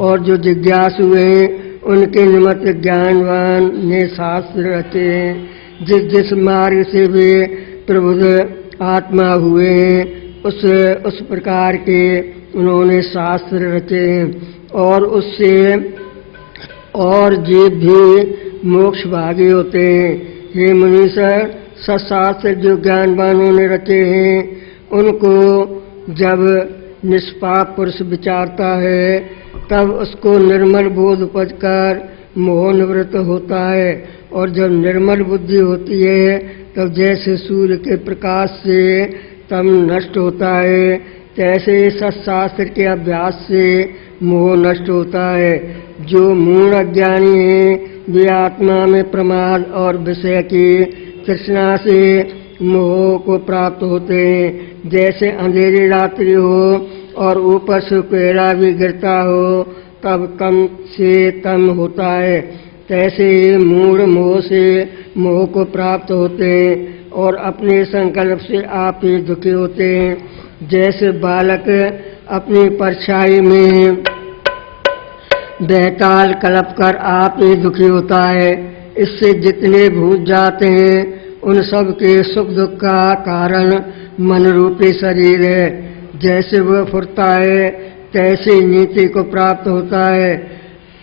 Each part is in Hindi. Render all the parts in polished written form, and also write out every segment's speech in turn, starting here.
और जो जिज्ञासु हैं उनके निमित्त ज्ञानवान ने शास्त्र रचे हैं। जिस जिस मार्ग से वे प्रबुद्ध आत्मा हुए हैं उस प्रकार के उन्होंने शास्त्र रचे हैं और उससे और जीव भी मोक्ष भागी होते हैं। हे मुनीश्वर, सत्शास्त्र जो ज्ञानवानों ने रचे हैं उनको जब निष्पाप पुरुष विचारता है तब उसको निर्मल बोध उपज कर मोह निवृत्त होता है। और जब निर्मल बुद्धि होती है तब जैसे सूर्य के प्रकाश से तम नष्ट होता है, तैसे सत्शास्त्र के अभ्यास से मोह नष्ट होता है। जो मूढ़ अज्ञानी हैं वे आत्मा में प्रमाद और विषय की तृष्णा से मोह को प्राप्त होते हैं। जैसे अंधेरी रात्रि हो और ऊपर से कोहरा भी गिरता हो तब कम से तम होता है, तैसे मूढ़ मोह से मोह को प्राप्त होते हैं और अपने संकल्प से आप ही दुखी होते हैं। जैसे बालक अपनी परछाई में बैताल कल्प कर आप ही दुखी होता है, इससे जितने भूत जाते हैं उन सब के सुख दुख का कारण मन रूपी शरीर है। जैसे वह फुरता है तैसे नीति को प्राप्त होता है।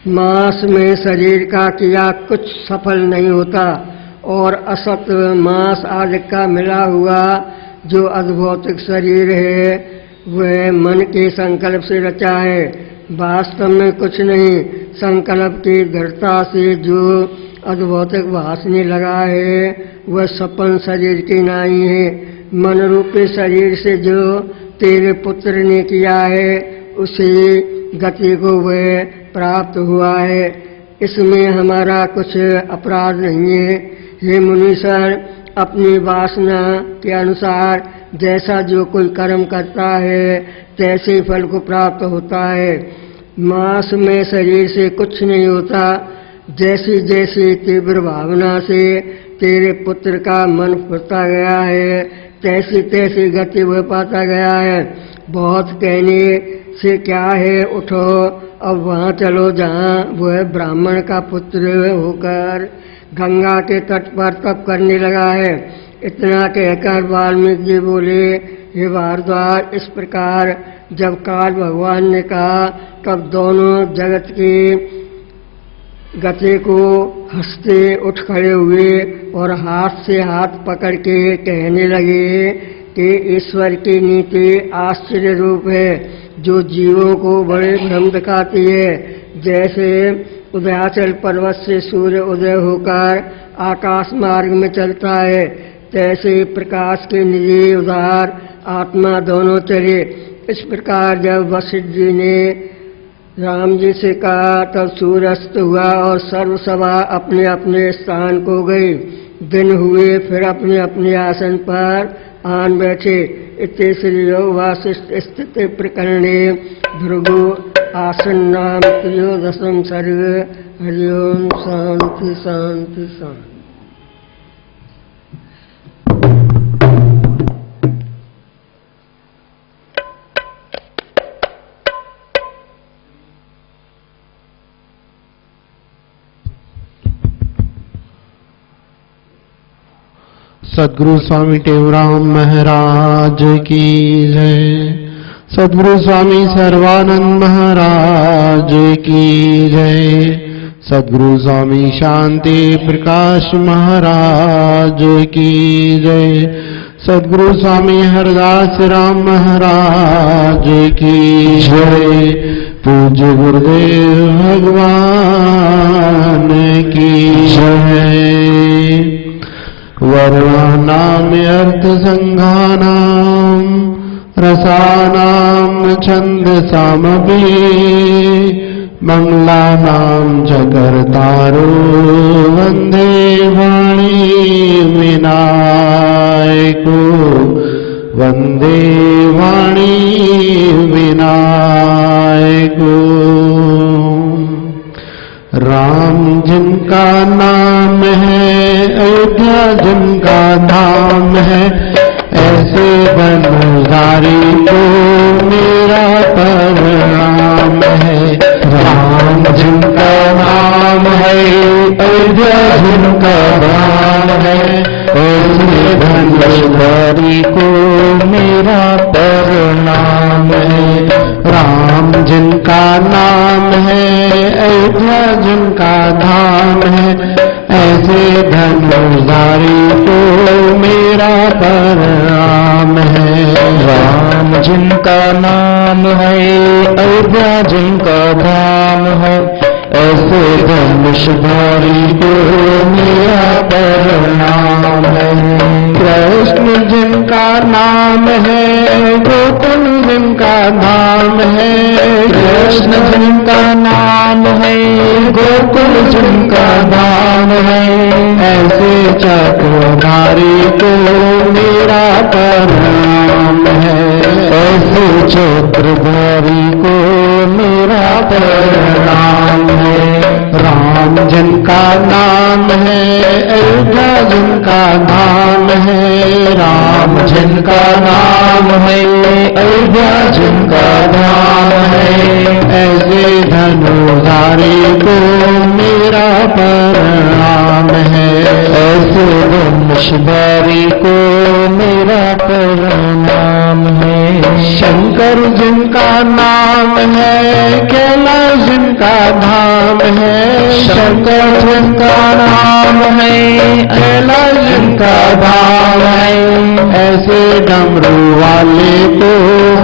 मांस में शरीर का किया कुछ सफल नहीं होता और असत मांस आदि का मिला हुआ जो अद्भौतिक शरीर है वह मन के संकल्प से रचा है, वास्तव में कुछ नहीं। संकल्प की दृढ़ता से जो अद्भौतिक भासने लगा है वह सपन शरीर की नाई है। मन रूपी शरीर से जो तेरे पुत्र ने किया है उसी गति को वह प्राप्त हुआ है, इसमें हमारा कुछ अपराध नहीं है। हे मुनीश्वर, अपनी वासना के अनुसार जैसा जो कोई कर्म करता है तैसे फल को प्राप्त होता है। मांस में शरीर से कुछ नहीं होता। जैसी जैसी तीव्र भावना से तेरे पुत्र का मन फुरता गया है तैसी तैसी गति वह पाता गया है। बहुत कहने से क्या है, उठो अब वहाँ चलो जहाँ वह ब्राह्मण का पुत्र होकर गंगा के तट पर तप करने लगा है। इतना कहकर वाल्मीकि जी बोले, हे भारद्वाज, इस प्रकार जब काल भगवान ने कहा तब दोनों जगत की गति को हंसते उठ खड़े हुए और हाथ से हाथ पकड़ के कहने लगे कि ईश्वर की नीति आश्चर्य रूप है जो जीवों को बड़े भ्रम दिखाती है। जैसे उदयाचल पर्वत से सूर्य उदय होकर आकाश मार्ग में चलता है तैसे प्रकाश के निजी उदार आत्मा दोनों चले। इस प्रकार जब वशिष्ठ जी ने राम जी से कहा तब सूर्यास्त हुआ और सर्व सभा अपने अपने स्थान को गई। दिन हुए फिर अपने अपने आसन पर आन बैठे। इति श्री योग वासिष्ठ स्थिति प्रकरणे भृगु आसन्नाम त्रयोदशम सर्ग। हरिओम शांति शांति शांति। सद्गुरु स्वामी टेवराम महाराज की जय। सद्गुरु स्वामी सर्वानंद महाराज की जय। सद्गुरु स्वामी शांति प्रकाश महाराज की जय। सद्गुरु स्वामी हरदास राम महाराज की जय। पूज्य गुरुदेव भगवान की जय। वर्णानाम अर्थ संघानाम रसानाम छंदसामपि मंगलानाम च कर्तारो वंदे वाणी विनायको। वंदे वाणी विनायको। राम जिनका नाम है, अयोध्या जिनका धाम है, ऐसे बनधारी को मेरा प्रणाम है। नाम है, अयोध्या जिनका धाम है, ऐसे धनुधारी को मेरा प्रणाम है। राम जिनका नाम है, अयोध्या जिनका धाम है, ऐसे धनुषधारी को मेरा प्रणाम है। कृष्ण जिनका नाम है, गोकुल जिनका धाम है, कृष्ण जिनका नाम है, गोकुल जिनका धाम है, ऐसे चक्रधारी को मेरा प्रणाम है। ऐसे चक्रधारी को मेरा प्रणाम है। राम जिनका नाम है, अयोध्या जिनका धाम है, राम जिनका नाम है, अयोध्या जिनका धाम है, ऐसे धनुधारी को मेरा प्रणाम है। ऐसे धनुषधारी को मेरा प्रणाम है। शंकर जिनका नाम है, कैलाश जिनका धाम है, शंकर जिनका नाम है, कैलाश जिनका धाम है, ऐसे डमरू वाले को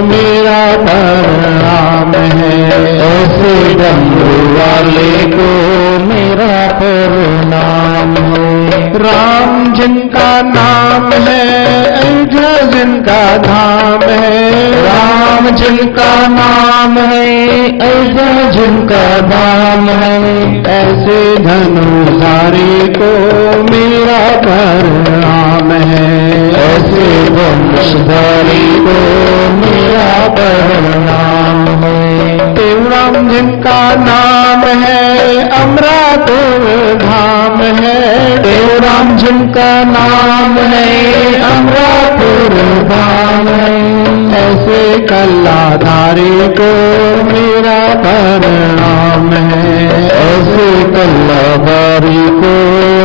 मेरा प्रणाम है। ऐसे डमरू वाले को मेरा प्रणाम है। राम जिनका नाम है, अयोध्या जिनका धाम है, राम जिनका नाम है, अयोध्या जिनका धाम है, ऐसे धनुधारी को मेरा प्रणाम है। ऐसे धनुषधारी को मेरा प्रणाम है। राम जिनका नाम है, अमरापुर धाम है, राम जिनका नाम है, अमरापुर धाम है, ऐसे कल्लाधारी को मेरा प्रणाम है। ऐसे कल्लाधारी को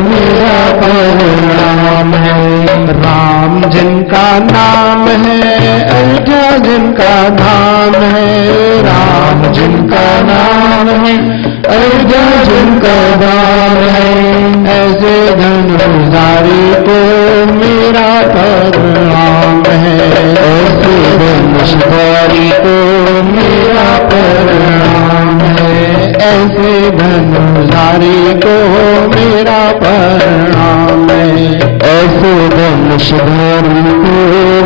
मेरा प्रणाम है। राम जिनका नाम है, अयोध्या जिनका धाम है, राम जिनका नाम है, अयोध्या जिनका धाम है, ऐसे धनुधारी को मेरा प्रणाम है। ऐसे धनुषधारी को मेरा प्रणाम है। ऐसे धनुधारी को मेरा प्रणाम है। ऐसे धनुषधारी को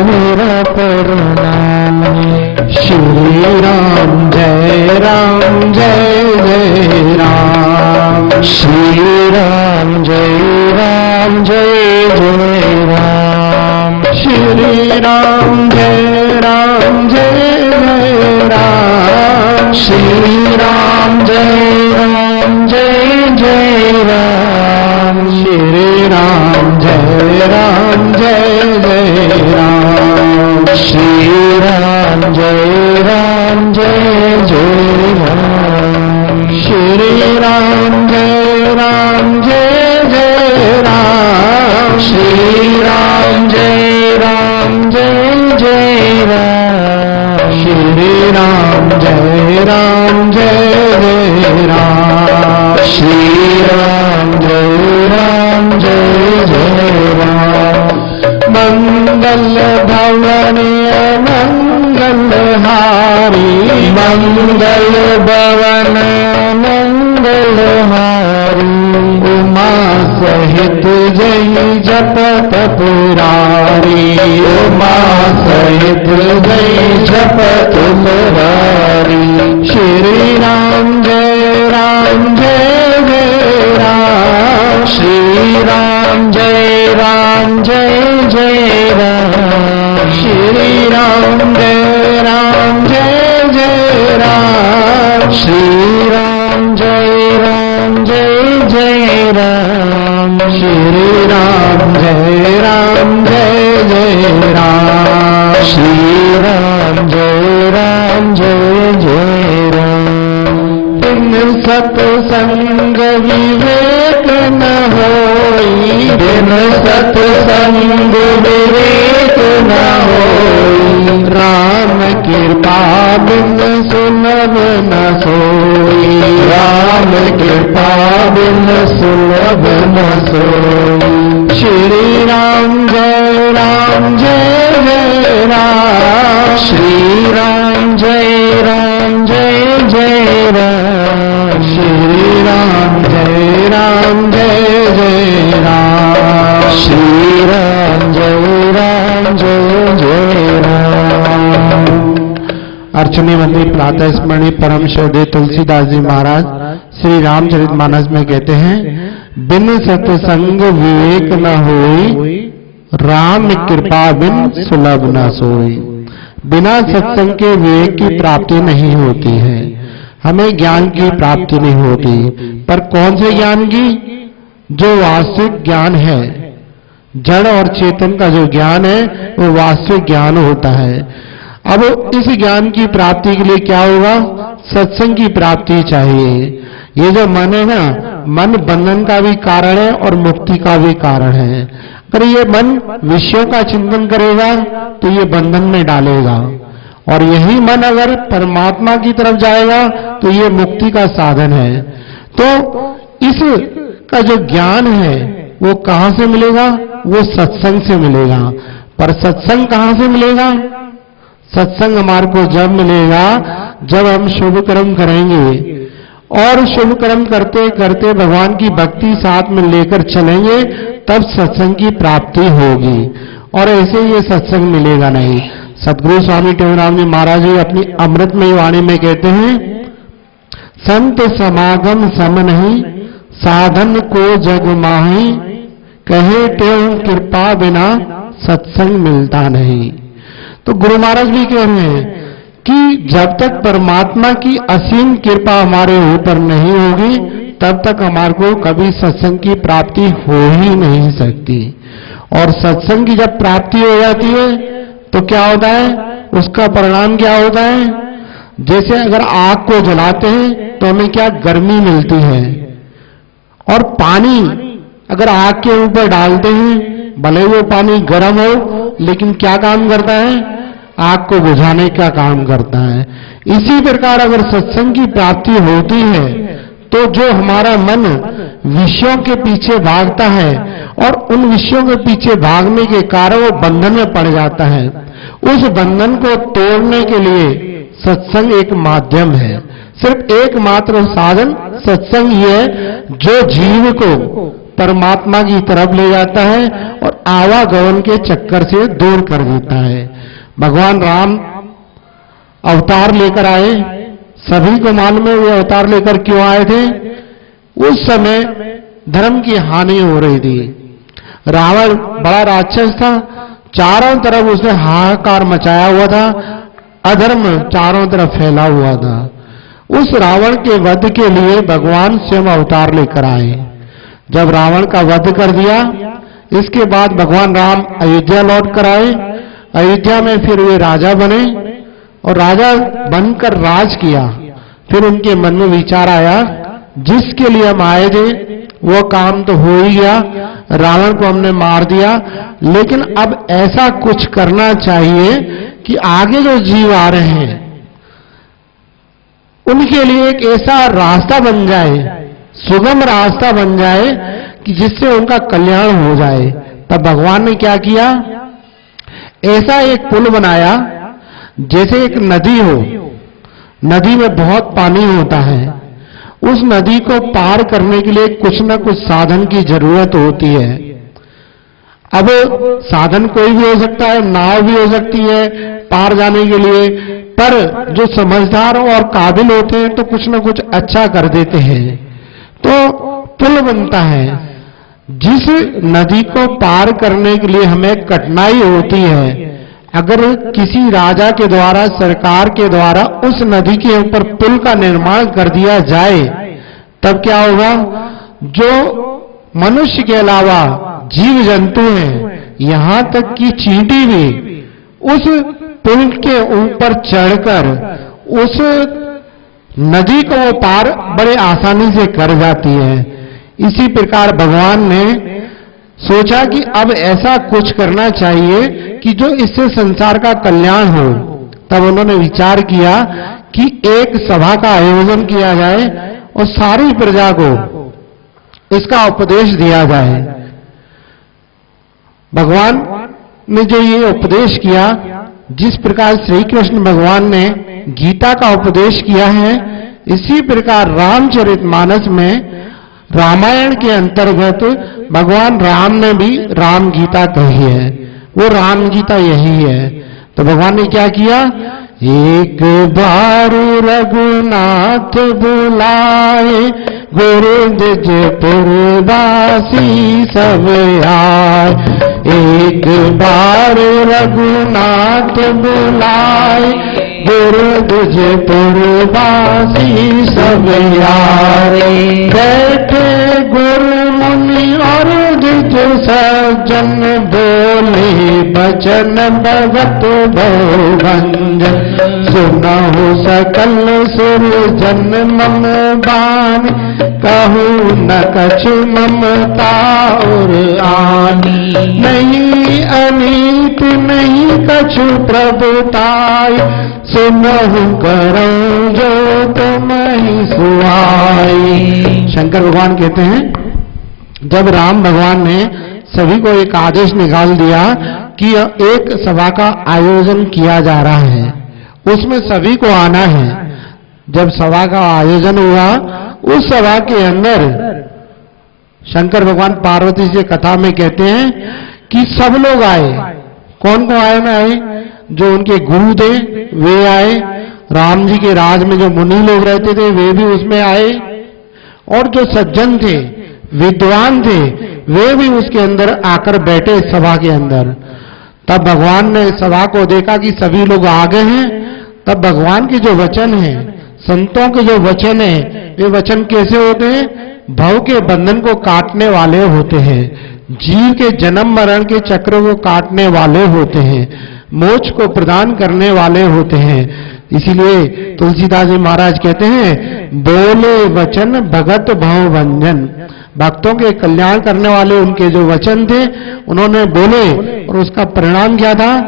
मेरा प्रणाम है। श्री राम जय राम जय जय राम। श्री राम जय राम जय जय राम। श्री राम जय राम जय जय राम। श्री राम जय राम जय जय राम। श्री राम जय राम जय जय राम। श्री राम जय राम जय जय राम। श्री राम जय राम जय जय राम। श्री राम जय राम जय जय राम। श्री राम जय राम जय जय राम। श्री राम जय राम जय जय राम। मंगल भवन मंगल हारी। मंगल भवन मंगल हारी। उमा सहित जय जपत पुरारी। उमा सहित जय जपत पुरारी। श्री राम जय राम जय जय राम। श्री राम जय राम जय जय राम। श्री राम जय राम जय जय राम। श्री राम जय राम जय जय राम। श्री राम जय राम जय जय राम। श्री राम जय राम जय जय राम। बिन सत्संग विवेक न होई। बिन सत्संग विवेक न होई। राम कृपा बिन सुन सुलभ न सोई। राम कृपा बिन सुलभ न सोई। श्री राम जय राम जय जय राम। श्री राम जय राम जय जय राम। श्री राम जय राम जय जय राम। श्री राम जय राम जय जय राम। अर्चनी वंदी प्रातः स्मरणीय परम श्रद्धेय तुलसीदास जी महाराज श्री रामचरितमानस में कहते हैं, बिन सत्संग विवेक न होई, राम कृपा बिन सुलभ न सोई। बिना सत्संग के विवेक की प्राप्ति नहीं होती है, हमें ज्ञान की प्राप्ति नहीं होती। पर कौन से ज्ञान की? जो वास्तविक ज्ञान है। जड़ और चेतन का जो ज्ञान है वो वास्तविक ज्ञान होता है। अब इस ज्ञान की प्राप्ति के लिए क्या होगा? सत्संग की प्राप्ति चाहिए। ये जो मन है ना, मन बंधन का भी कारण है और मुक्ति का भी कारण है। अगर ये मन विषयों का चिंतन करेगा तो ये बंधन में डालेगा, और यही मन अगर परमात्मा की तरफ जाएगा तो ये मुक्ति का साधन है। तो इसका जो ज्ञान है वो कहां से मिलेगा? वो सत्संग से मिलेगा। पर सत्संग कहां से मिलेगा? सत्संग हमारे को जब मिलेगा जब हम शुभ कर्म करेंगे, और शुभ कर्म करते करते भगवान की भक्ति साथ में लेकर चलेंगे, तब सत्संग की प्राप्ति होगी। और ऐसे ये सत्संग मिलेगा नहीं। सतगुरु स्वामी टेवराम जी महाराज जी अपनी अमृतमयी वाणी में कहते हैं, संत समागम सम नहीं, साधन को जग माही, कहे टेव कृपा बिना सत्संग मिलता नहीं। तो गुरु महाराज भी कह रहे हैं कि जब तक परमात्मा की असीम कृपा हमारे ऊपर नहीं होगी, तब तक हमारे को कभी सत्संग की प्राप्ति हो ही नहीं सकती। और सत्संग की जब प्राप्ति हो जाती है तो क्या होता है? उसका परिणाम क्या होता है? जैसे अगर आग को जलाते हैं तो हमें क्या गर्मी मिलती है, और पानी अगर आग के ऊपर डालते हैं, भले वो पानी गर्म हो, लेकिन क्या काम करता है? आग को बुझाने का काम करता है। इसी प्रकार अगर सत्संग की प्राप्ति होती है तो जो हमारा मन विषयों के पीछे भागता है, और उन विषयों के पीछे भागने के कारण वो बंधन में पड़ जाता है, उस बंधन को तोड़ने के लिए सत्संग एक माध्यम है। सिर्फ एकमात्र साधन सत्संग ही है जो जीव को परमात्मा की तरफ ले जाता है और आवागमन के चक्कर से दूर कर देता है। भगवान राम अवतार लेकर आए, सभी को मालूम है वो अवतार लेकर क्यों आए थे। उस समय धर्म की हानि हो रही थी। रावण बड़ा राक्षस था, चारों तरफ उसने हाहाकार मचाया हुआ था, अधर्म चारों तरफ फैला हुआ था। उस रावण के वध के लिए भगवान स्वयं अवतार लेकर आए। जब रावण का वध कर दिया, इसके बाद भगवान राम अयोध्या लौट कर आए। अयोध्या में फिर वे राजा बने, और राजा बनकर राज किया। फिर उनके मन में विचार आया, जिसके लिए हम आए थे वो काम तो हो ही गया, रावण को हमने मार दिया, लेकिन अब ऐसा कुछ करना चाहिए कि आगे जो जीव आ रहे हैं उनके लिए एक ऐसा रास्ता बन जाए, सुगम रास्ता बन जाए कि जिससे उनका कल्याण हो जाए। तब भगवान ने क्या किया? ऐसा एक पुल बनाया, जैसे एक नदी हो, नदी में बहुत पानी होता है, उस नदी को पार करने के लिए कुछ न कुछ साधन की जरूरत होती है। अब साधन कोई भी हो सकता है, नाव भी हो सकती है पार जाने के लिए, पर जो समझदार और काबिल होते हैं तो कुछ न कुछ अच्छा कर देते हैं, तो पुल बनता है। जिस नदी को पार करने के लिए हमें कठिनाई होती है, अगर किसी राजा के द्वारा, सरकार के द्वारा उस नदी के ऊपर पुल का निर्माण कर दिया जाए, तब क्या होगा? जो मनुष्य के अलावा जीव जंतु हैं, यहां तक कि चींटी भी उस पुल के ऊपर चढ़कर उस नदी को वो पार बड़े आसानी से कर जाती है। इसी प्रकार भगवान ने सोचा कि अब ऐसा कुछ करना चाहिए कि जो इससे संसार का कल्याण हो। तब उन्होंने विचार किया कि एक सभा का आयोजन किया जाए और सारी प्रजा को इसका उपदेश दिया जाए। भगवान ने जो ये उपदेश किया, जिस प्रकार श्री कृष्ण भगवान ने गीता का उपदेश किया है, इसी प्रकार रामचरितमानस में रामायण के अंतर्गत भगवान राम ने भी राम गीता कही है। वो राम गीता यही है। तो भगवान ने क्या किया, एक बार रघुनाथ बुलाए, गुरु द्विजपुरवासी सब आए। एक बार रघुनाथ बुलाए, गुरु द्विजपुरवासी सब आए। बैठे गुरु मुनि और द्विज सज्जन, बोले बचन भगत भंजन। सुनहु सकल सुर जन मम बानी, कहूँ न कछु ममता और आनी। नहीं अनीत नहीं कछु प्रभुताई, सुनहु करऊं जो तुम्हें सुहाई। शंकर भगवान कहते हैं, जब राम भगवान ने सभी को एक आदेश निकाल दिया कि एक सभा का आयोजन किया जा रहा है, उसमें सभी को आना है। जब सभा का आयोजन हुआ, उस सभा के अंदर शंकर भगवान पार्वती से कथा में कहते हैं कि सब लोग आए। कौन कौन आए ना आए? जो उनके गुरु थे वे आए, राम जी के राज में जो मुनि लोग रहते थे वे भी उसमें आए, और जो सज्जन थे, विद्वान थे, वे भी उसके अंदर आकर बैठे सभा के अंदर। तब भगवान ने सभा को देखा कि सभी लोग आ गए हैं। तब भगवान के जो वचन हैं, संतों के जो वचन हैं, वे वचन कैसे होते हैं? भव के बंधन को काटने वाले होते हैं, जीव के जन्म मरण के चक्र को काटने वाले होते हैं, मोक्ष को प्रदान करने वाले होते हैं। इसीलिए तुलसीदास जी महाराज कहते हैं, बोले वचन भगत भव भंजन। भक्तों के कल्याण करने वाले उनके जो वचन थे, उन्होंने बोले, और उसका परिणाम क्या था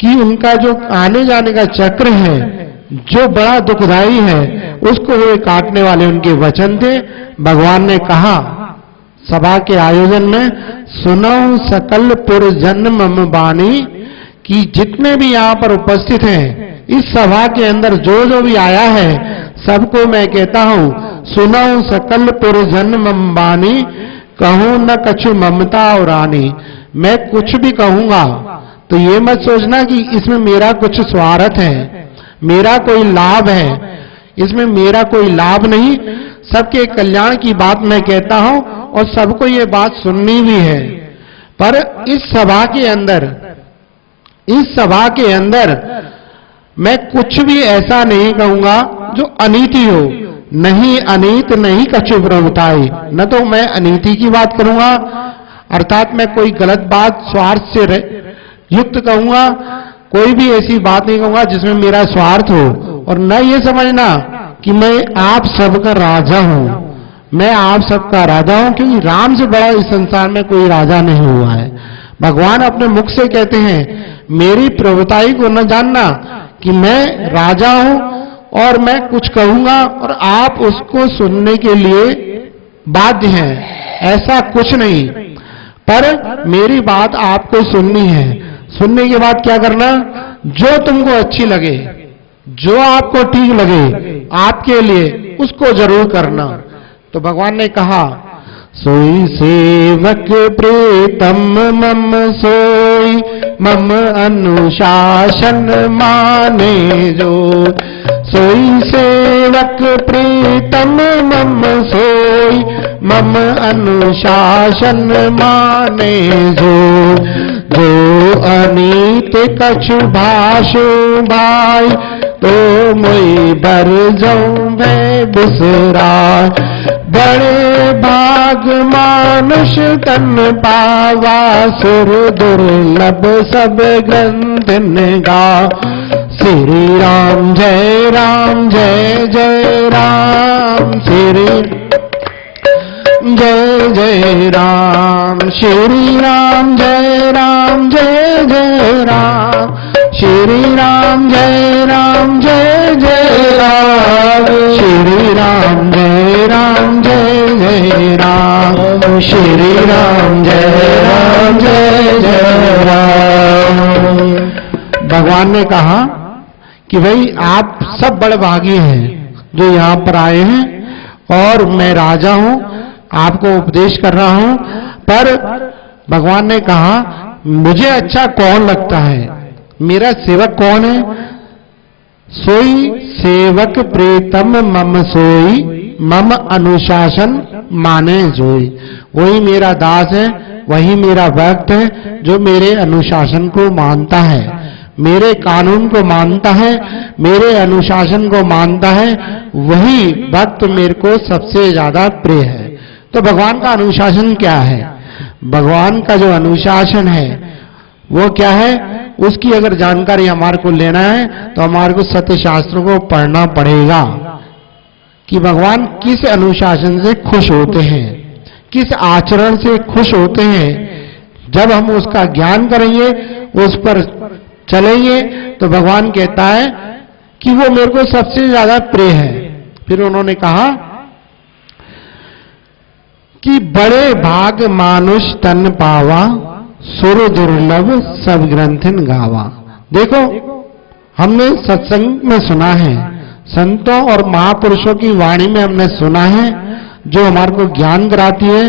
कि उनका जो आने जाने का चक्र है, जो बड़ा दुखदाई है, उसको वो काटने वाले उनके वचन थे। भगवान ने कहा सभा के आयोजन में, सुनो सकल पुरजन मम बानी, कि जितने भी यहाँ पर उपस्थित हैं, इस सभा के अंदर जो जो भी आया है, सबको मैं कहता हूं, सुनो सकल पुरजन मम बानी, कहूं न कछु ममता और आनी। मैं कुछ भी कहूंगा तो ये मत सोचना कि इसमें मेरा कुछ स्वार्थ है, मेरा कोई लाभ है। इसमें मेरा कोई लाभ नहीं, सबके कल्याण की बात मैं कहता हूं, और सबको ये बात सुननी भी है। पर इस सभा के अंदर मैं कुछ भी ऐसा नहीं कहूंगा जो अनीति हो। नहीं अनीत नहीं कछु प्रभुताई, न तो मैं अनीति की बात करूंगा, अर्थात मैं कोई गलत बात स्वार्थ से युक्त कहूंगा, कोई भी ऐसी बात नहीं कहूंगा जिसमें मेरा स्वार्थ हो। और न ये समझना कि मैं आप सबका राजा हूं, मैं आप सबका राजा हूं, क्योंकि राम से बड़ा इस संसार में कोई राजा नहीं हुआ है। भगवान अपने मुख से कहते हैं, मेरी प्रभुताई को न जानना कि मैं राजा हूं और मैं कुछ कहूंगा और आप उसको सुनने के लिए बाध्य हैं, ऐसा कुछ नहीं। पर मेरी बात आपको सुननी है। सुनने के बाद क्या करना? जो तुमको अच्छी लगे, जो आपको ठीक लगे आपके लिए, उसको जरूर करना। तो भगवान ने कहा, सोई सेवक प्रीतम मम सोई, मम अनुशासन माने जो। सोई सेवक प्रीतम मम सोई, मम अनुशासन माने जो। जो अनीत कछु भाषु भाई, तो मुई बर जाऊं मैं बिसराय। बड़े भाग मानुष तन पावा, सुर दुर्लभ सब ग्रंथ गा। श्री राम जय राम जय जय राम, श्री जय जय राम। श्री राम जय राम जय राम, श्री राम जय जय राम, श्री राम जय राम, श्री राम जय राम। भगवान ने कहा कि भाई आप सब बड़े भागी हैं जो यहाँ पर आए हैं और मैं राजा हूं, आपको उपदेश कर रहा हूं। पर भगवान ने कहा मुझे अच्छा कौन लगता है, मेरा सेवक कौन है? सोई सेवक प्रीतम मम सोई, मम अनुशासन माने जोई। वही मेरा दास है, वही मेरा भक्त है जो मेरे अनुशासन को मानता है, मेरे कानून को मानता है, मेरे अनुशासन को मानता है, वही भक्त मेरे को सबसे ज्यादा प्रिय है। तो भगवान का अनुशासन क्या है? भगवान का जो अनुशासन है वो क्या है, उसकी अगर जानकारी हमारे को लेना है तो हमारे को सत्य शास्त्रों को पढ़ना पड़ेगा कि भगवान किस अनुशासन से खुश होते हैं, किस आचरण से खुश होते हैं। जब हम उसका ज्ञान करेंगे, उस पर चलेंगे, तो भगवान कहता है कि वो मेरे को सबसे ज्यादा प्रिय है। फिर उन्होंने कहा कि बड़े भाग मानुष तन पावा, सुर दुर्लभ सब ग्रंथिन गावा। देखो, हमने सत्संग में सुना है, संतों और महापुरुषों की वाणी में हमने सुना है, जो हमारे को ज्ञान कराती है।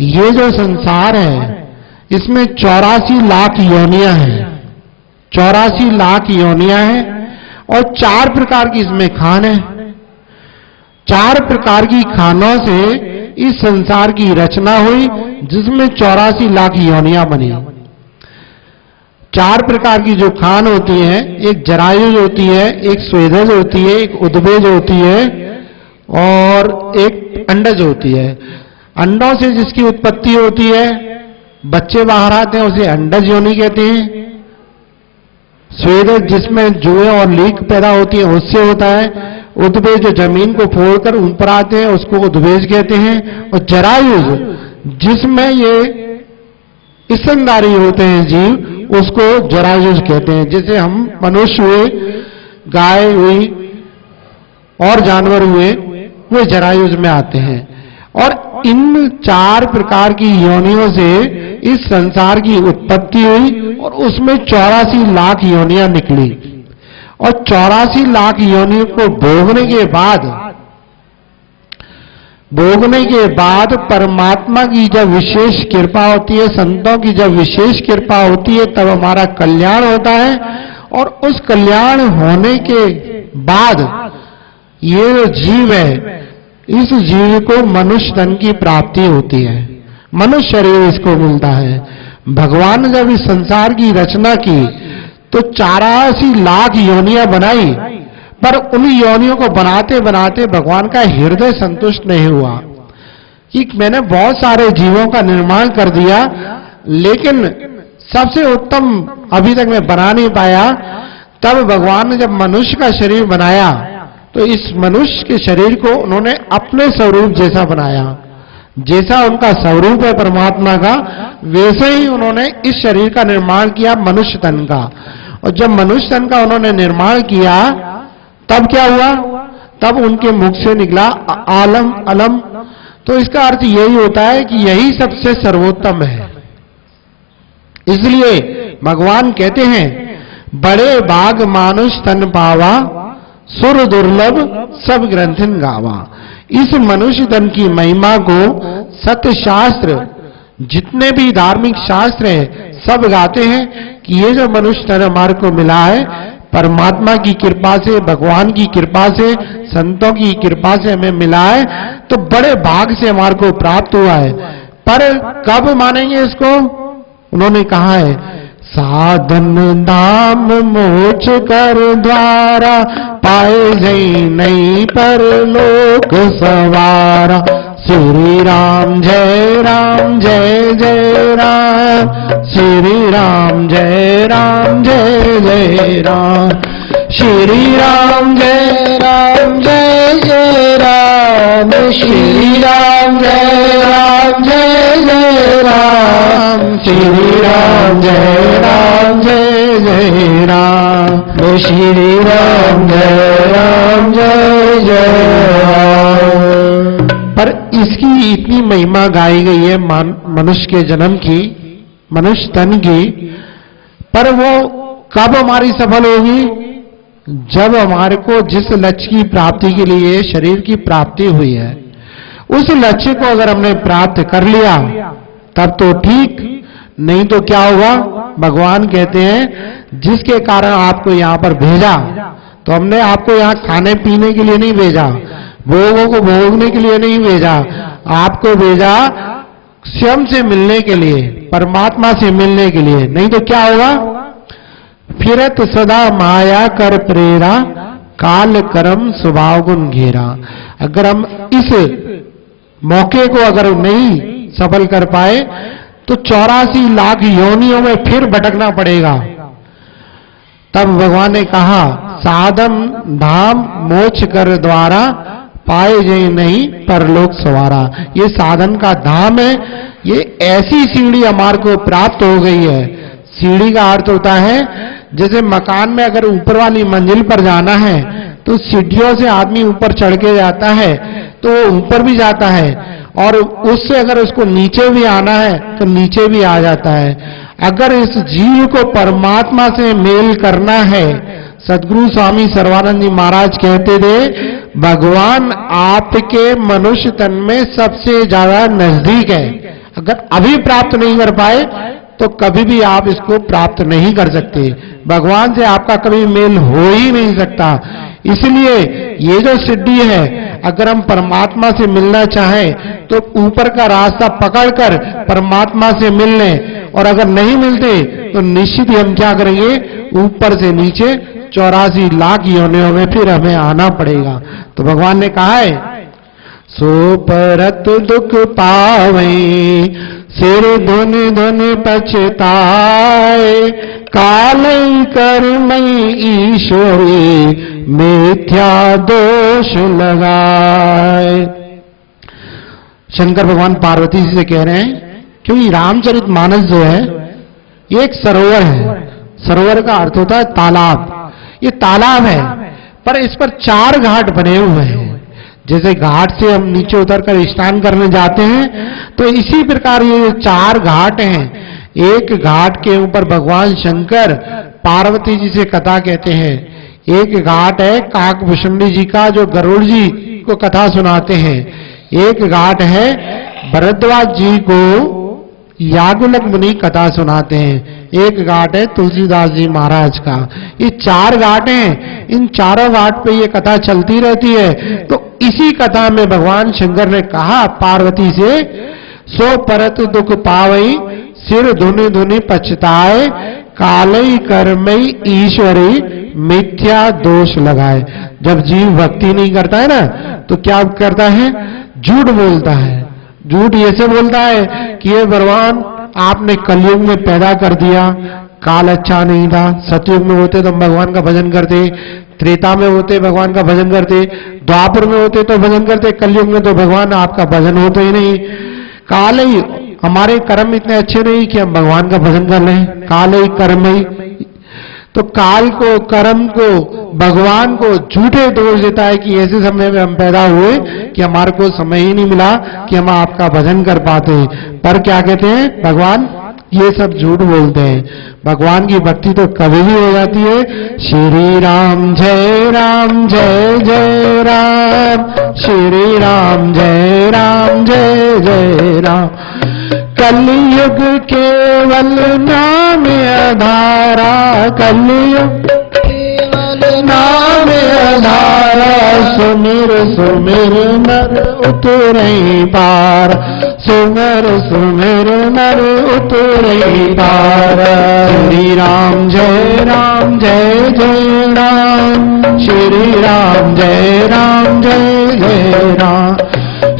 ये जो संसार है, इसमें 84 लाख योनियां हैं, 84 लाख योनियां हैं और 4 प्रकार की इसमें खान है। 4 प्रकार की खानों से इस संसार की रचना हुई, जिसमें 84 लाख योनियां बनी। 4 प्रकार की जो खान होती है, एक जरायुज होती है, एक स्वेदज होती है, एक उद्वेज होती है और एक अंडज होती है। अंडों से जिसकी उत्पत्ति होती है, बच्चे बाहर आते हैं, उसे अंडज योनि कहते हैं। स्वेदज जिसमें जुए और लीक पैदा होती है, उससे होता है। उद्वेज जो जमीन को फोड़कर ऊपर आते हैं, उसको उद्वेज कहते हैं। और जरायुज जिसमें ये स्तनधारी होते हैं जीव, उसको जरायुज कहते हैं। जैसे हम मनुष्य हुए, गाय हुई और जानवर हुए, वे जरायुज में आते हैं। और इन 4 प्रकार की योनियों से इस संसार की उत्पत्ति हुई और उसमें 84 लाख योनियां निकली। और 84 लाख योनियों को भोगने के बाद परमात्मा की जब विशेष कृपा होती है, संतों की जब विशेष कृपा होती है, तब हमारा कल्याण होता है। और उस कल्याण होने के बाद ये जो जीव है, इस जीव को मनुष्य तन की प्राप्ति होती है, मनुष्य शरीर इसको मिलता है। भगवान ने जब इस संसार की रचना की तो 84 लाख योनियां बनाई, पर उन योनियों को बनाते बनाते भगवान का हृदय संतुष्ट नहीं हुआ कि मैंने बहुत सारे जीवों का निर्माण कर दिया, लेकिन सबसे उत्तम अभी तक मैं बना नहीं पाया। तब भगवान ने जब मनुष्य का शरीर बनाया, तो इस मनुष्य के शरीर को उन्होंने अपने स्वरूप जैसा बनाया। जैसा उनका स्वरूप है परमात्मा का, वैसे ही उन्होंने इस शरीर का निर्माण किया, मनुष्य तन का। और जब मनुष्य तन का उन्होंने निर्माण किया, तब क्या हुआ? तब उनके मुख से निकला आलम अलम। तो इसका अर्थ यही होता है कि यही सबसे सर्वोत्तम है। इसलिए भगवान कहते हैं, बड़े भाग मानुष तन पावा, सुर दुर्लभ सब ग्रंथिन गावा। इस मनुष्य तन की महिमा को सत्य शास्त्र, जितने भी धार्मिक शास्त्र हैं, सब गाते हैं कि ये जो मनुष्य तन हमारे को मिला है, परमात्मा की कृपा से, भगवान की कृपा से, संतों की कृपा से हमें मिला है, तो बड़े भाग से हमारे को प्राप्त हुआ है। पर कब मानेंगे इसको? उन्होंने कहा है, साधन धाम मोक्ष कर द्वारा, पाए जई नहीं पर लोक सवारा। श्री राम जय राम जय जय राम, श्री राम जय जय राम, श्री राम जय जय राम, श्री राम जय राम, श्री राम जय जय राम। श्री राम जय जय राम। पर इसकी इतनी महिमा गाई गई है मनुष्य के जन्म की, मनुष्य तन की, पर वो कब हमारी सफल होगी? जब हमारे को जिस लक्ष्य की प्राप्ति के लिए शरीर की प्राप्ति हुई है, उस लक्ष्य को अगर हमने प्राप्त कर लिया तब तो ठीक, नहीं तो क्या होगा? भगवान कहते हैं जिसके कारण आपको यहां पर भेजा, तो हमने आपको यहां खाने पीने के लिए नहीं भेजा, भोगों को भोगने के लिए नहीं भेजा, आपको भेजा स्वयं से मिलने के लिए, परमात्मा से मिलने के लिए। नहीं तो क्या होगा? फिरत सदा माया कर प्रेरा, काल कर्म स्वभाव गुण घेरा। अगर हम इस मौके को अगर नहीं सफल कर पाए तो 84 लाख योनियों में फिर भटकना पड़ेगा। तब भगवान ने कहा साधन धाम मोक्ष कर द्वारा, पाए जय नहीं परलोक सवारा। ये साधन का धाम है, ये ऐसी सीढ़ी हमारे को प्राप्त हो गई है। सीढ़ी का अर्थ होता है जैसे मकान में अगर ऊपर वाली मंजिल पर जाना है तो सीढ़ियों से आदमी ऊपर चढ़ के जाता है तो वो ऊपर भी जाता है, और उससे अगर उसको नीचे भी आना है तो नीचे भी आ जाता है। अगर इस जीव को परमात्मा से मेल करना है, सदगुरु स्वामी सर्वानंद जी महाराज कहते थे भगवान आपके मनुष्य तन में सबसे ज्यादा नजदीक है। अगर अभी प्राप्त नहीं कर पाए तो कभी भी आप इसको प्राप्त नहीं कर सकते। भगवान से आपका कभी मेल हो ही नहीं सकता। इसलिए ये जो सिद्धि है, अगर हम परमात्मा से मिलना चाहें तो ऊपर का रास्ता पकड़कर परमात्मा से मिल लें, और अगर नहीं मिलते तो निश्चित ही हम क्या करेंगे? ऊपर से नीचे 84 लाख योनियों में फिर हमें आना पड़ेगा। तो भगवान ने कहा है सो परत दुख पावे, सिर धुन धुन पछताए, काल कर्मई ईश्वरी मिथ्या दोष लगाए। शंकर भगवान पार्वती जी से कह रहे हैं क्योंकि रामचरितमानस जो है ये एक सरोवर है। सरोवर का अर्थ होता है तालाब। ये तालाब है पर इस पर 4 घाट बने हुए हैं। जैसे घाट से हम नीचे उतरकर स्नान करने जाते हैं तो इसी प्रकार ये 4 घाट हैं। एक घाट के ऊपर भगवान शंकर पार्वती जी से कथा कहते हैं। एक घाट है काकभूषणी जी का जो गरुड़ जी को कथा सुनाते हैं। एक घाट है भरद्वाज जी को याज्ञवल्क्य मुनि कथा सुनाते हैं। एक घाट है तुलसीदास जी महाराज का। ये 4 घाट हैं। इन चारों घाट पे ये कथा चलती रहती है। तो इसी कथा में भगवान शंकर ने कहा पार्वती से सो परत दुख पावई, सिर धुनि धुनि पछताए, कालई कर्मई ईश्वरी मिथ्या दोष लगाए। जब जीव भक्ति नहीं करता है ना तो क्या करता है? झूठ बोलता है। झूठ ऐसे बोलता है कि ये भगवान आपने कलयुग में पैदा कर दिया, काल अच्छा नहीं था, सतयुग में होते तो हम भगवान का भजन करते, त्रेता में होते भगवान का भजन करते, द्वापर में होते तो भजन करते, कलयुग में तो भगवान आपका भजन होता ही नहीं। काल ही हमारे कर्म इतने अच्छे नहीं कि हम भगवान का भजन कर लें। काल ही कर्म ही, तो काल को, कर्म को, भगवान को झूठे दोष देता है कि ऐसे समय में हम पैदा हुए कि हमारे को समय ही नहीं मिला कि हम आपका भजन कर पाते। पर क्या कहते हैं भगवान? ये सब झूठ बोलते हैं। भगवान की भक्ति तो कभी भी हो जाती है। श्री राम जय राम जय जय राम, श्री राम जय राम जय जय राम। कलयुग केवल नाम आधारा, कलयुग केवल नाम आधारा, सुमिर सुमिर नर उतरई पार, सुमिर सुमिर नर उतरई पार। श्री राम जय राम जय जय राम, श्री राम जय राम जय जय राम,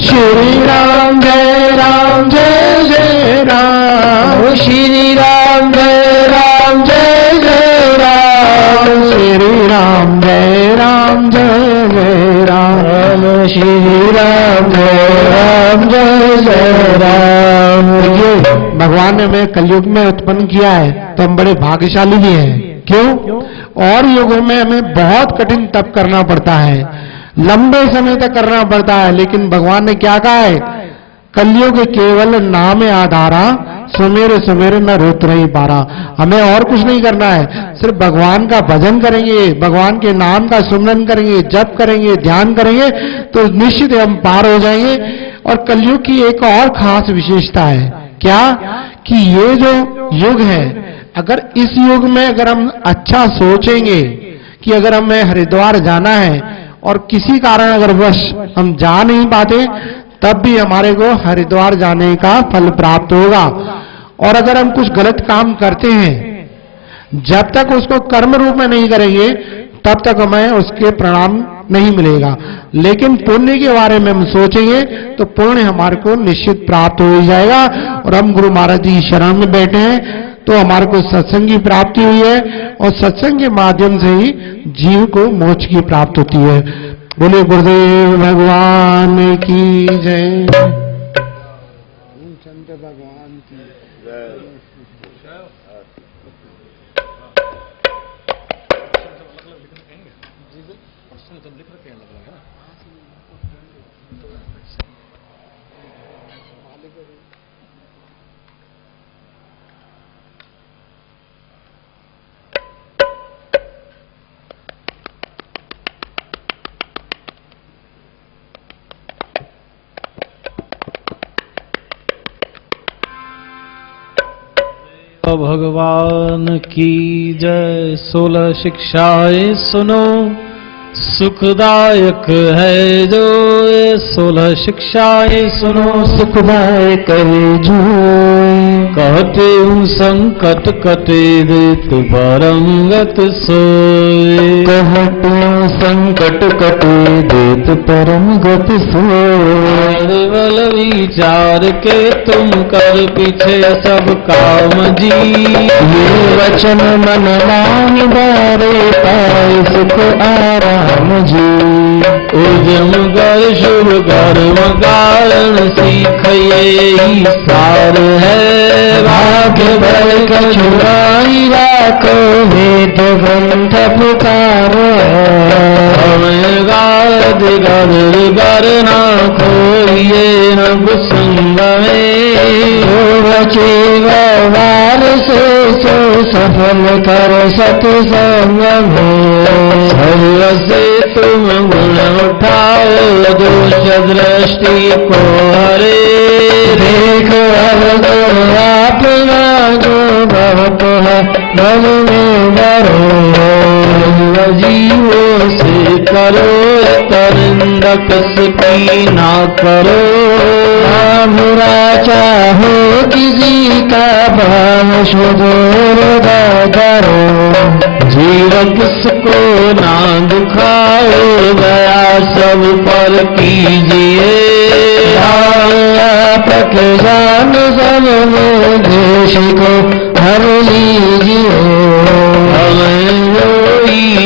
श्री राम जय राम जय जय राम, श्री राम जय राम जय जय राम, श्री राम जय राम जय जय राम, श्री राम जय राम जय जय राम। देखिए भगवान ने हमें कलयुग में उत्पन्न किया है तो हम बड़े भाग्यशाली भी हैं। क्यों? और युगों में हमें बहुत कठिन तप करना पड़ता है, लंबे समय तक करना पड़ता है, लेकिन भगवान ने क्या कहा है? कलयुग केवल नाम आधारा, सुमेर सुमेर न रोत रही पारा। हमें और कुछ नहीं करना है, सिर्फ भगवान का भजन करेंगे, भगवान के नाम का सुमरन करेंगे, जप करेंगे, ध्यान करेंगे, तो निश्चित हम पार हो जाएंगे। और कलयुग की एक और खास विशेषता है, क्या? कि ये जो युग है, अगर इस युग में अगर हम अच्छा सोचेंगे कि अगर हमें हरिद्वार जाना है और किसी कारण अगर वश हम जा नहीं पाते, तब भी हमारे को हरिद्वार जाने का फल प्राप्त होगा। और अगर हम कुछ गलत काम करते हैं, जब तक उसको कर्म रूप में नहीं करेंगे, तब तक हमें उसके परिणाम नहीं मिलेगा। लेकिन पुण्य के बारे में हम सोचेंगे तो पुण्य हमारे को निश्चित प्राप्त हो ही जाएगा। और हम गुरु महाराज जी शरण में बैठे हैं, तो हमारे को सत्संग की प्राप्ति हुई है, और सत्संग के माध्यम से ही जीव को मोक्ष की प्राप्ति होती है। बोले गुरुदेव भगवान की जय। भगवान की भगवान की जय। 16 शिक्षाएं सुनो, सुखदायक है जो ये 16 शिक्षाएं सुनो, सुखदायक है जो। कहते हूँ संकट कटे देत परम गत सोए, कहते हूँ संकट कटे देत परम गत सोए। बल विचार के तुम कर पीछे सब काम जी, ये वचन मन माहि बारे पाए सुख आराम जी। उद्यम कर शुभ कर्म कारण सीख यही सार है, भाग्य भर कछुराई राखो वेद ग्रंथ पुकारो। हमें गाद गर गर ना खोइए न कुसंग में, बचे व्यवहार से सो सफल कर सत्संग में। सर्व से तुम गुण उठाओ दोष दृष्टि को हरे, देख अपना जो बहुत है मन में डरो। जीवों से करो तरंदक की ना करो, बुरा चाहो किसी का भाव शुद्ध हृदय करो। जीवन किसको ना दुखाओ दया सब पर कीजिए, पक जान सब में देश को हर लीजिए।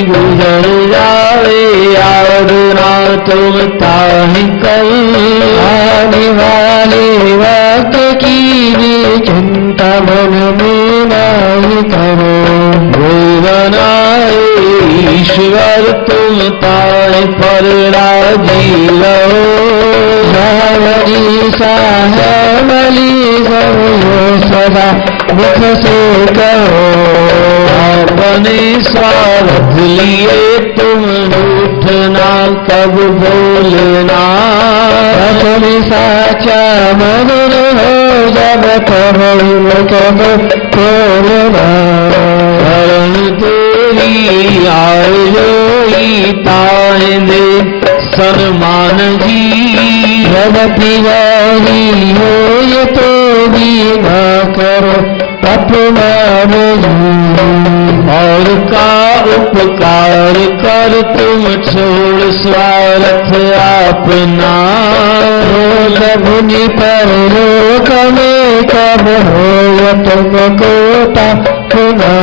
गुजर जावे याद ना तुम ताहि कल, आने वाले वक्त की भी चिंता मन में नहीं करो। बनाए ईश्वर तुम ताहि पर राजी रहो, सावरी साहबली सब सदा मुख से कहो। अपने स्वार्थ लिए तुम उठना कब बोलना, अपने साचा मन हो जब कब कब बोलना। शरण तेरी आयोई ताए दे सन्मान जी, यदपि वारी हो ये तो भी ना करो अपना और का उपकार कर तुम छोड़ स्वार्थ अपना, भुनि पर लोक में कब हो तुमको पुना।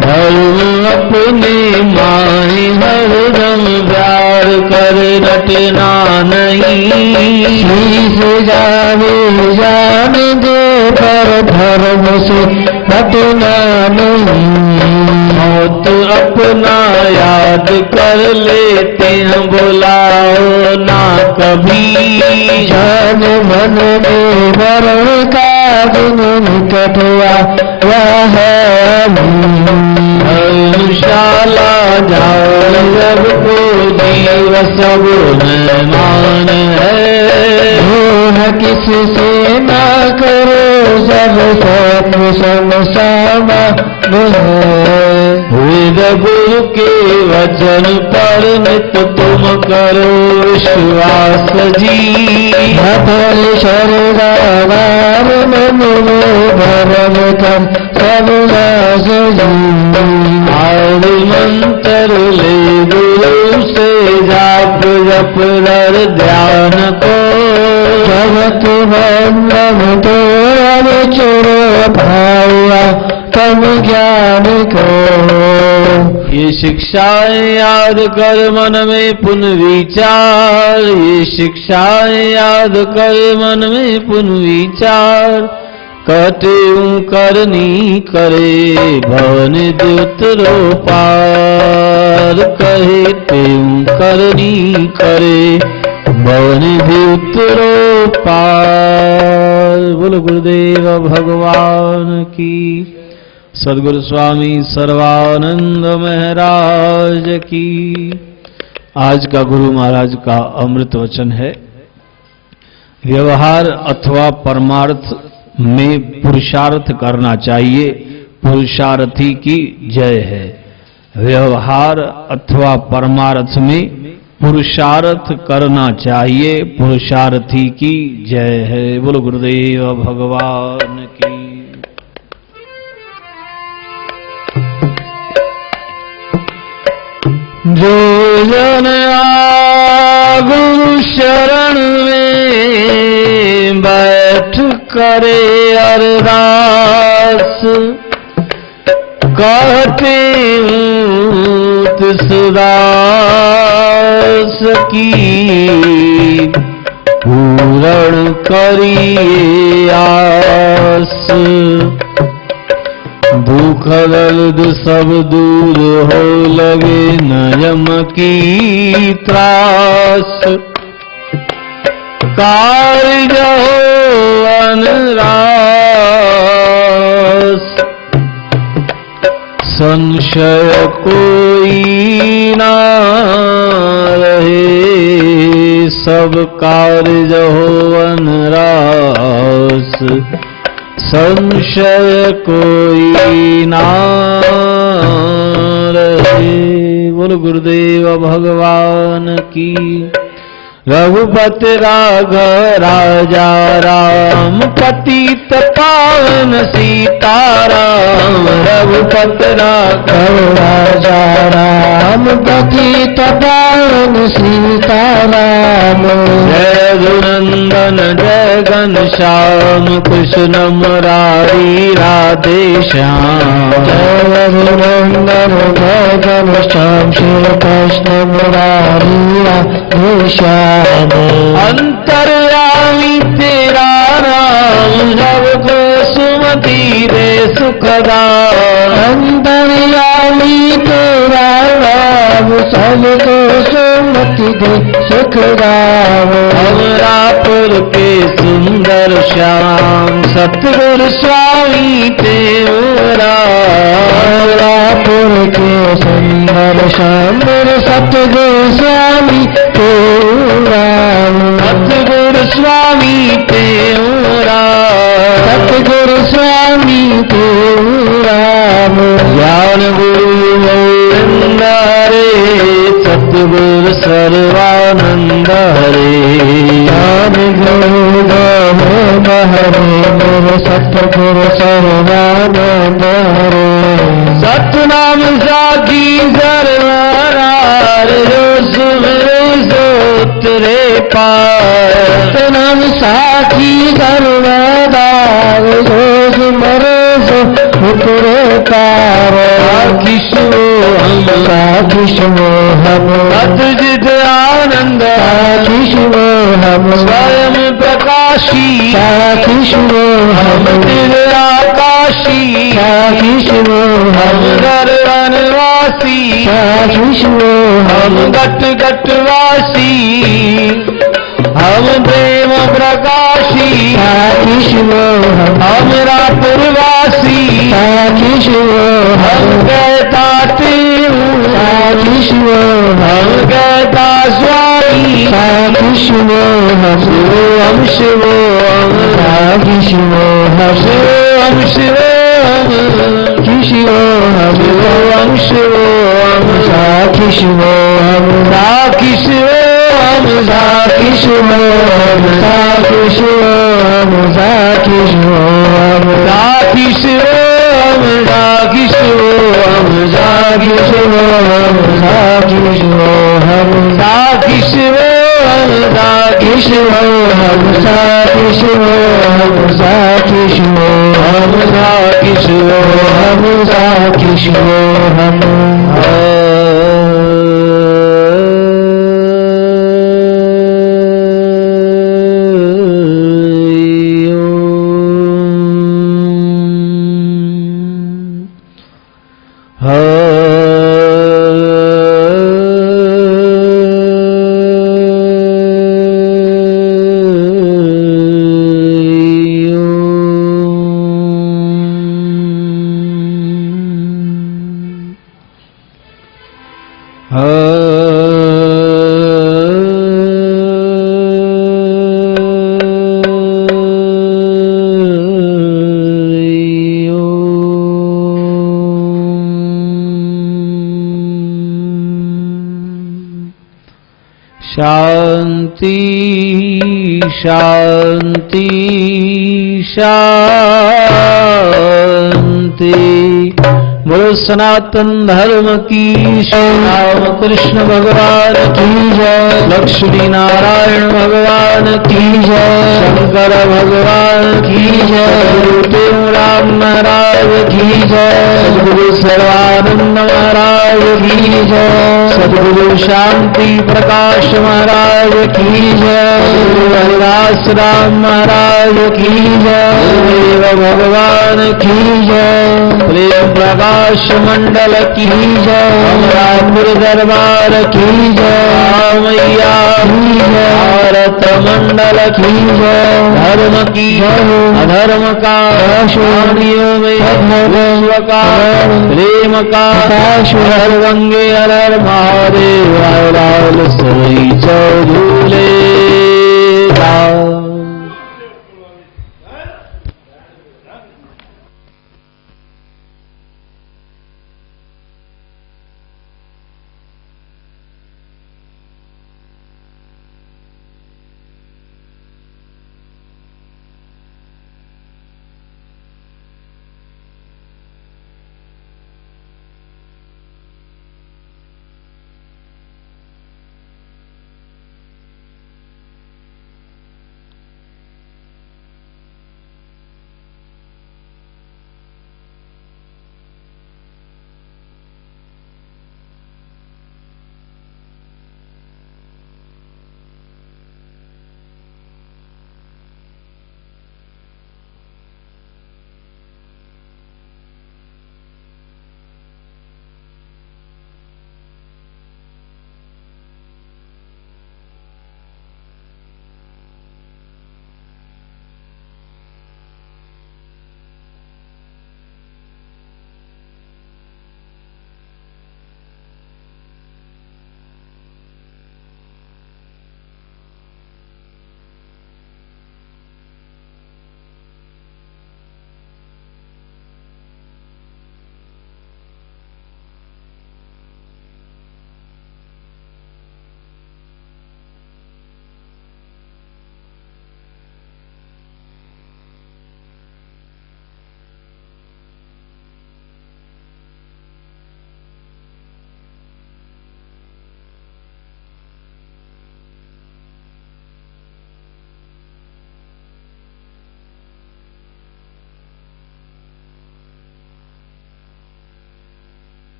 धर्म अपने माए हरदम प्यार कर रटना नहीं, शीश जाने जान दे पर धर्म से हटना नहीं। मौत अपना याद कर लेते हैं, बुलाओ ना कभी। जन मन में मरण का दिन निकट आया है। धर्मशाला जाओ जब को जीव सब मेहमान है। मोह किससे ना करो, सब स्वप्न समसामा वेद गुरु के वचन पर नित तुम करो विश्वास जी। भटल शरदार मन में भरम कर सब नाश जी। और मंत्र ले गुरु से जाप जप कर ध्यान को। जगत बंधन तो अब चुरो भाया तम ज्ञान को। ये शिक्षाएं याद कर मन में पुनः विचार, ये शिक्षाएं याद कर मन में पुनः विचार। कहते हूँ करनी करे भवन द्युतरो पार, कहते हूँ करनी करे भवन द्युतरो पार। बोलो गुरुदेव भगवान की। सद्गुरु स्वामी सर्वानंद महाराज की। आज का गुरु महाराज का अमृत वचन है, व्यवहार अथवा परमार्थ में पुरुषार्थ करना चाहिए, पुरुषार्थी की जय है। व्यवहार अथवा परमार्थ में पुरुषार्थ करना चाहिए, पुरुषार्थी की जय है। बोलो गुरुदेव भगवान की। जो जन गुरु शरण में बैठ करे अरदास, कहते तिस दास की पूर्ण करिए आस। दुख दर्द सब दूर हो लगे न यम की त्रास। कार्य हो अनरास, संशय कोई ना रहे, सब कार्य हो अनरास। संशय कोई ना रहे। बोलो गुरुदेव भगवान की। रघुपति राघव राजा राम, पतित पावन सीताराम। रघुपति राघव राजा राम, पतित पावन सीताराम। जय रघुनंदन जय घनश्याम, कृष्ण मुरारी राधे श्याम। जय रघुनंदन जय घनश्याम, श्री कृष्ण मुरारी राधे श्याम। अंतर्यामी तेरा नाम, सबको सुमति दे सुखदाम। अंतर्यामी तेरा नाम, सबको सुमति दे सुखदाम। अमरापुर के सुंदर श्याम, सतगुरु स्वामी तेरा। अमरापुर के सुंदर श्याम, सतगुरु स्वामी तेरा। सतगुरु स्वामी तेरा। सतगुरु स्वामी तेरा। ज्ञान गुरु गोविंद हरे, सतगुरु सर्वानंद हरे। ज्ञान गुरु गोविंद हरे, मेरे सतगुरु सर्वानंद हरे। सतनाम साखी सरवार, जो सुमरे सो उतरे पार। सतनाम साखी सर्वदार, जो सुमरे सो उतरे पार। साखिशो हम साखिशो हम अद्भुत आनंद, साखिशो हम स्वयं प्रकाश अविनाशी साखी शिवोहम हम दिव्य आकाशी साखी शिवोहम हम घर वनवासी साखी शिवोहम हम घट घटवासी हम प्रेम प्रकाशी साखी शिवोहम हम रापुरवासी साखी शिवोहम हम कहता साखी शिवोहम हम कहता स्वामी साखी शिवोहम शिवोहम शिवोहम साखी शिवोहम शिवोहम शिवोहम साखी शिवोहम शिवोहम शिवोहम साखी शिवोहम साखी शिवोहम साखी शिवोहम साखी शिवोहम साखी शिवोहम साखी शिवोहम साखी शिवोहम साखी शिवोहम साखी शिवोहम साखी शिवोहम साखी शिवोहम साखी शिवोहम साखी शिवोहम साखी शिवोहम साखी शिवोहम शांति शांति शांति बोलो सनातन धर्म की राम कृष्ण भगवान की जय लक्ष्मी नारायण भगवान की जय शंकर भगवान की जय गुरुदेव राम महाराज की जय सद्गुरु सर्वानंद महाराज की जय सद्गुरु शांति प्रकाश महाराज की जय हरिदास राम महाराज की जय देव भगवान की जय प्रेम प्रकाश मंडल की जय अमरापुर दरबार की जय मैया की जय भारत मंडल की जय धर्म की अधर्म का शानियों में विश्व का प्रेम का हर गंगे हर महादेव लाल सोई चौधुले